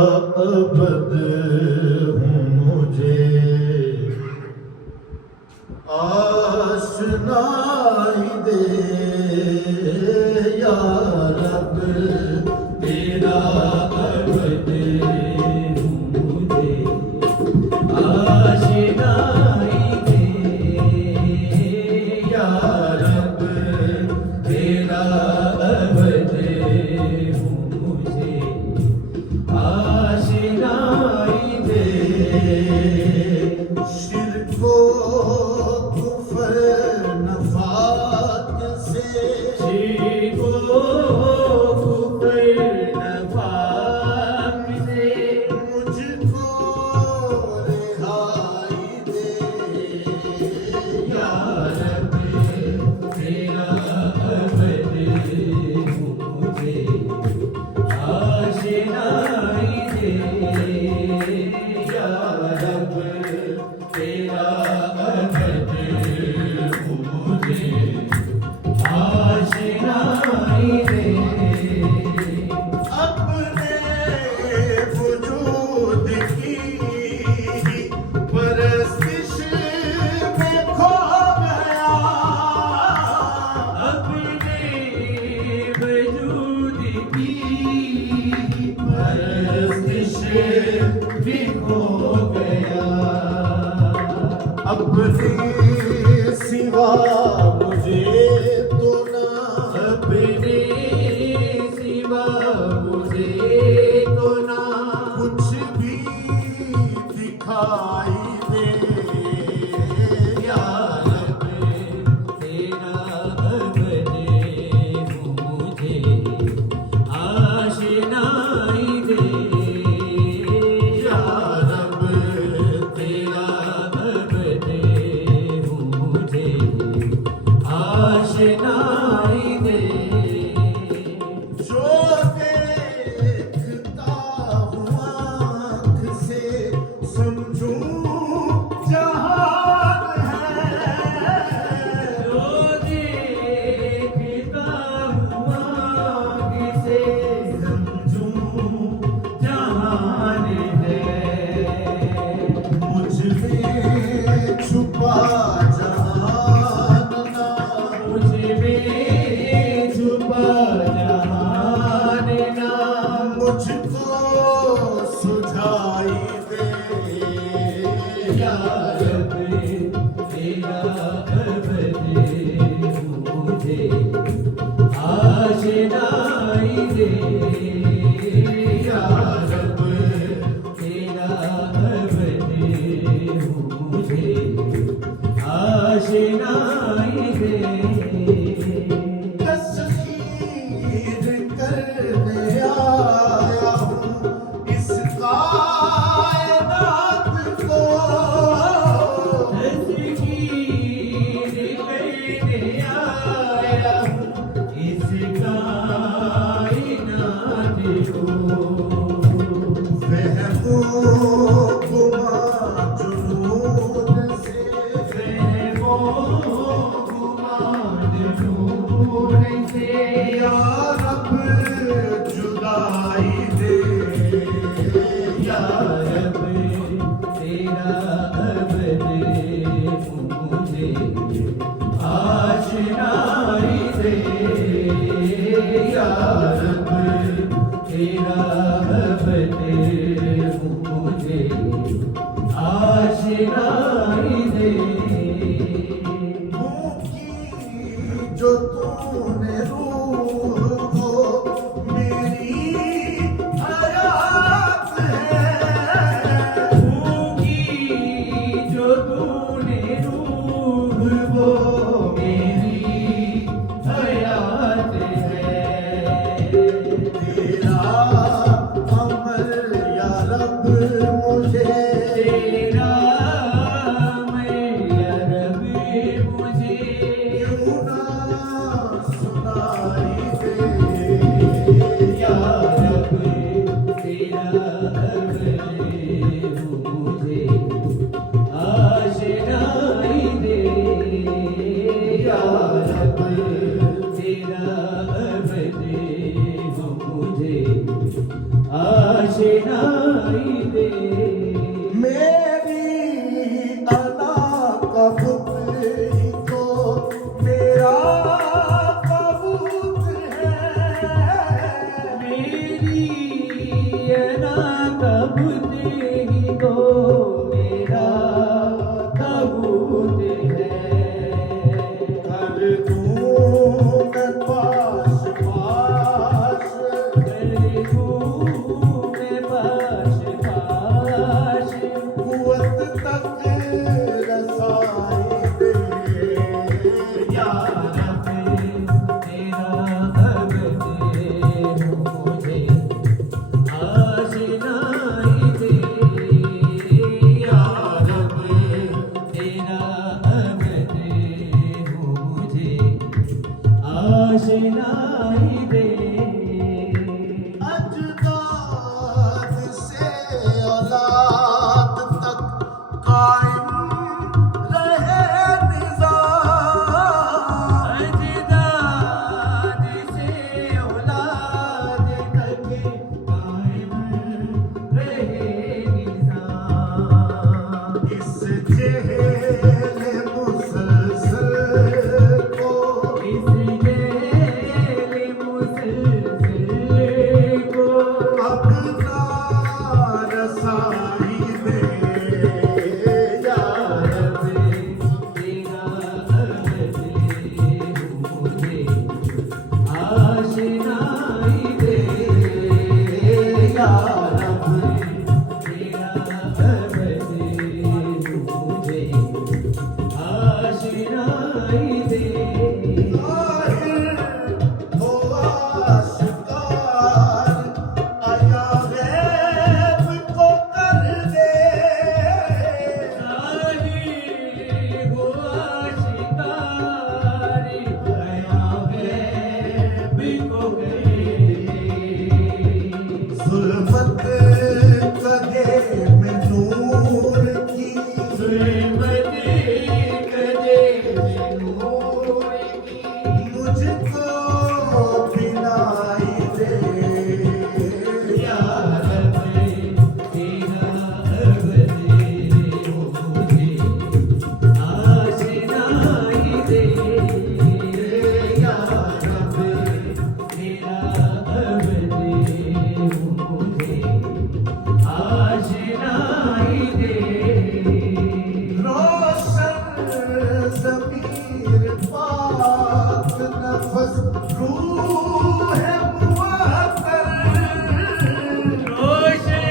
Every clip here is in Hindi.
अबद हूँ मुझे आशनाई दे या रब तेरा अबद हूँ मुझे आशनाई दे या रब तेरा अबद हूँ मुझे आशनाई दे शिरको कुफर नफात से शिरको कुफर नफात से मुझको रिहाई दे या रब तेरा अबद हूँ मुझे आशनाई दे या रब तेरा अबद हूँ मुझे आशनाई दे अपने वजूद की परस्तिश में खो गया अपने वजूद की परस्तिश में खो गया अपने सिवा मुझे तो ना अपने सिवा मुझे तो ना कुछ भी दिखाई दे या रब तेरा अबद हूँ मुझे आशनाई दे या रब तेरा अबद हूँ मुझे आशनाई दे जो देखता हूँ आँख से समझूं जहान है जो देखता हूँ आँख से समझूं जहान है मुझ में छुपा जहान ना मुझ में छुपा जहान ना मुझको सुझाई दे या रब तेरा अबद हूँ मुझे आशनाई दे या रब तेरा अबद हूँ मुझे आशनाई दे तस्खीर करने आया हूँ इस कायनात को तस्खीर करने आया हूँ इस कायनात को फहमो गुमा जुनून से फहमो गुमा जुनून से या रब जुदाई दे या रब तेरा अबद हूँ मुझे आशनाई दे या रब तेरा अबद हूँ मुझे आशनाई दे जो तूने रूह को मेरी हयात है जो तूने रूह वो मेरी हयात है तेरा अमर या रब मुझे तेरा अमर या रब मुझे यूं ना सुनाई दे या रब तेरा अबद हूँ मुझे आशनाई दे या रब तेरा अबद हूँ मुझे आशना दे मेरी अना का पुत्र ही तो मेरा कबूत है। मेरी अना कबूत ही तो मेरा कबूत है। कर दूं मैं पास पास कर दूं मैं पाश पाश कुवत तक रसाई दे। या रब तेरा अबद मुझे आशनाई दे। या रब तेरा अबद मुझे आशनाई दे। अजदाद से औलाद तक कायम रहे निज़ाम। अजदाद से औलाद तक कायम रहे निज़ाम। इस जेल मुसलसल को इस जेल मुसलसल को अब ना रसाई दे। या रब तेरा अबद मुझे आशनाई दे। या रब तेरा अबद मुझे आशनाई दे। ज़ाहिर हो आशिकार आया गैब को कर दे। साहिर हुआ शिकारी आया है बिको गए। ज़ुल्मत कदे में नूर की ज़ुल्मत कदे नूर की मुझको बिनाई दे। या रब तेरा अबद मुझे आशनाई दे। या रब तेरा अबद मुझे आशनाई दे। रोशन ज़मीर पाक नफ़स रूह है मुअत्तर। रोशे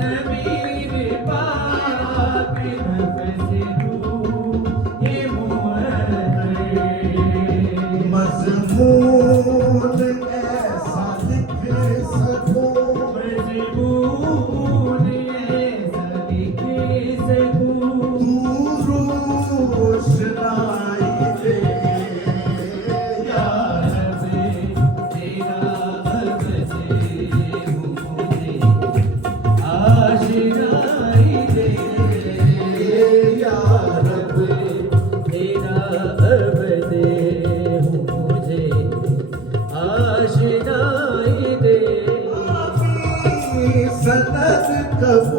ज़मीन पाक नफ़स रूह ये मुअत्तर। मज़मून ऐसा लिख सकूं मज़मून ऐसा लिख सकूं तू रोशनाई दे। या रब तेरा अबद मुझे आशनाई दे। या रब तेरा अबद मुझे आशनाई दे। सनद कब